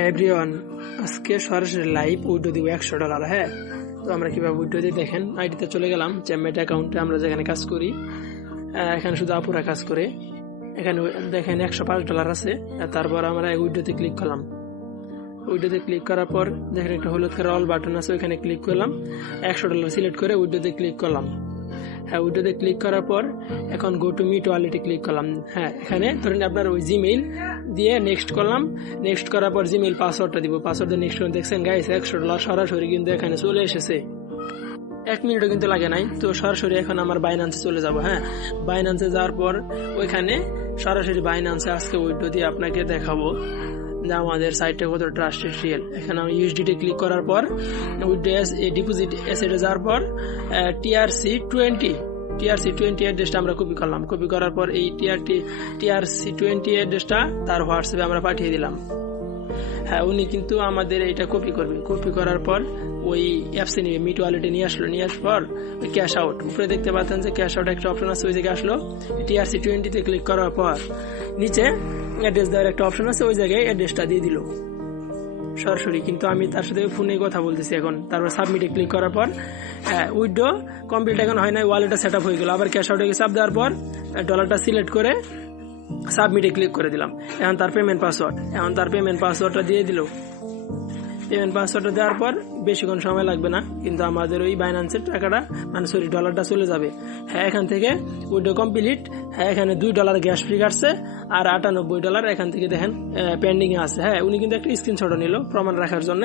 হ্যাঁ এভরিওয়ান, আজকে সরাসরি লাইভ উইড্রো দিব $100। হ্যাঁ, তো আমরা কিভাবে উইড্রো দিই দেখেন। আইডিতে চলে গেলাম, চ্যাম্মেট অ্যাকাউন্টে আমরা যেখানে কাজ করি, এখানে শুধু আপুরা কাজ করে। এখানে দেখেন $105 আছে। তারপর আমরা উইড্রোতে ক্লিক করলাম। উইড্রোতে ক্লিক করার পর দেখেন একটা হলুদ করে অল বাটন আছে, ওইখানে ক্লিক করলাম। $100 সিলেক্ট করে উইড্রোতে ক্লিক করলাম। হ্যাঁ, উইড্রোতে ক্লিক করার পর এখন গো টু মিট ওয়ালেটে ক্লিক করলাম। হ্যাঁ, এখানে ধরেন আপনার ওই জিমেইল দিয়ে নেক্সট করলাম। নেক্সট করার পর জিমেইল পাসওয়ার্ডটা দিব। পাসওয়ার্ড দিয়ে নেক্সট করে দেখছেন গাইস $100 সরাসরি কিন্তু এখানে চলে এসেছে। 1 মিনিটও কিন্তু লাগে নাই। তো সরাসরি এখন আমার বাইন্যান্সে চলে যাব। হ্যাঁ, বাইন্যান্সে যাওয়ার পর ওইখানে সরাসরি বাইন্যান্সে আজকে উইড্রো দিয়ে আপনাকে দেখাবো যে আমাদের সাইটটা কত ট্রাস্টেড রিয়েল। এখানে আমি ইউএসডিটি ক্লিক করার পর উইড্রো ডিপোজিট অ্যাসেটে যাওয়ার পর TRC20 অ্যাড্রেসটা আমরা কপি করলাম। কপি করার পর এই TRC20 অ্যাড্রেসটা তার হোয়াটসঅ্যাপে আমরা পাঠিয়ে দিলাম। হ্যাঁ, উনি কিন্তু আমাদের এটা কপি করবেন। কপি করার পর ওই অ্যাপসে নিয়ে মিট ওয়ালেটে নিয়ে আসলো। নিয়ে আসার পর ওই ক্যাশ আউট উপরে দেখতে পাচ্ছেন যে ক্যাশ আউট একটা অপশন আছে, ওই জায়গায় আসলো। TRC20 তে ক্লিক করার পর নিচে অ্যাড্রেস দেওয়ার একটা অপশন আছে, ওই জায়গায় অ্যাড্রেসটা দিয়ে দিল সরাসরি। কিন্তু আমি তার সাথে ফোনে কথা বলতেছি এখন। তারপর সাবমিটে ক্লিক করার পর উইড্রো কমপ্লিট এখন হয় না, ওয়ালেটটা সেট আপ হয়ে গেল। আবার ক্যাশ আউটে চাপ দেওয়ার পর ডলারটা সিলেক্ট করে সাবমিটে ক্লিক করে দিলাম। এখন তার পেমেন্ট পাসওয়ার্ডটা দিয়ে দিল। পেমেন্ট পাসওয়ার্ডটা দেওয়ার পর বেশিক্ষণ সময় লাগবে না, কিন্তু আমাদের ওই বাইন্যান্সের টাকাটা ডলারটা চলে যাবে। হ্যাঁ, এখান থেকে উইড্রো কমপ্লিট। হ্যাঁ, এখানে $2 গ্যাস ফ্রি কাটছে আর $98 এখান থেকে দেখেন পেন্ডিং এ আছে। হ্যাঁ, উনি কিন্তু একটা স্ক্রিনশট নিল প্রমাণ রাখার জন্য।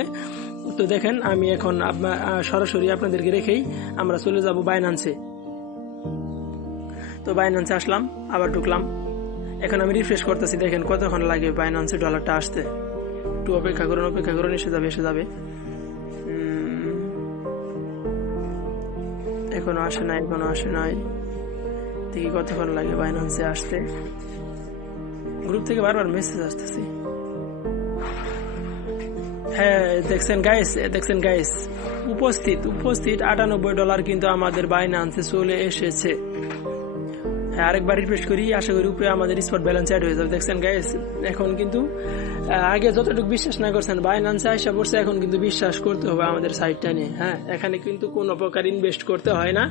তো দেখেন আমি এখন সরাসরি আপনাদেরকে রেখেই আমরা চলে যাব বাইন্যান্সে। তো বাইন্যান্সে আসলাম, আবার ঢুকলাম। এখন আমি রিফ্রেশ করতেছি, দেখেন কতক্ষণ লাগে বাইন্যান্সে ডলারটা আসতে। একটু অপেক্ষা করুন, এসে যাবে। এখনো আসে নাই। দেখি কতক্ষণ লাগে বাইন্যান্সে আসতে। গ্রুপ থেকে বারবার মেসেজ আসতেছে। হ্যাঁ, দেখছেন গাইস উপস্থিত $98 কিন্তু আমাদের বাইন্যান্সে চলে এসেছে। হ্যাঁ, আরেকবার রিফ্রেশ করি, আশা করি উপরে আমাদের স্পট ব্যালেন্স অ্যাড হয়ে যাবে। দেখছেন গাইস, এখন কিন্তু আগে যতটুকু বিশ্বাস না করছেন বাইন্যান্সে আইসা পড়ছে, এখন কিন্তু বিশ্বাস করতে হবে আমাদের সাইটটা নিয়ে। হ্যাঁ, এখানে কিন্তু কোনো প্রকার ইনভেস্ট করতে হয় না।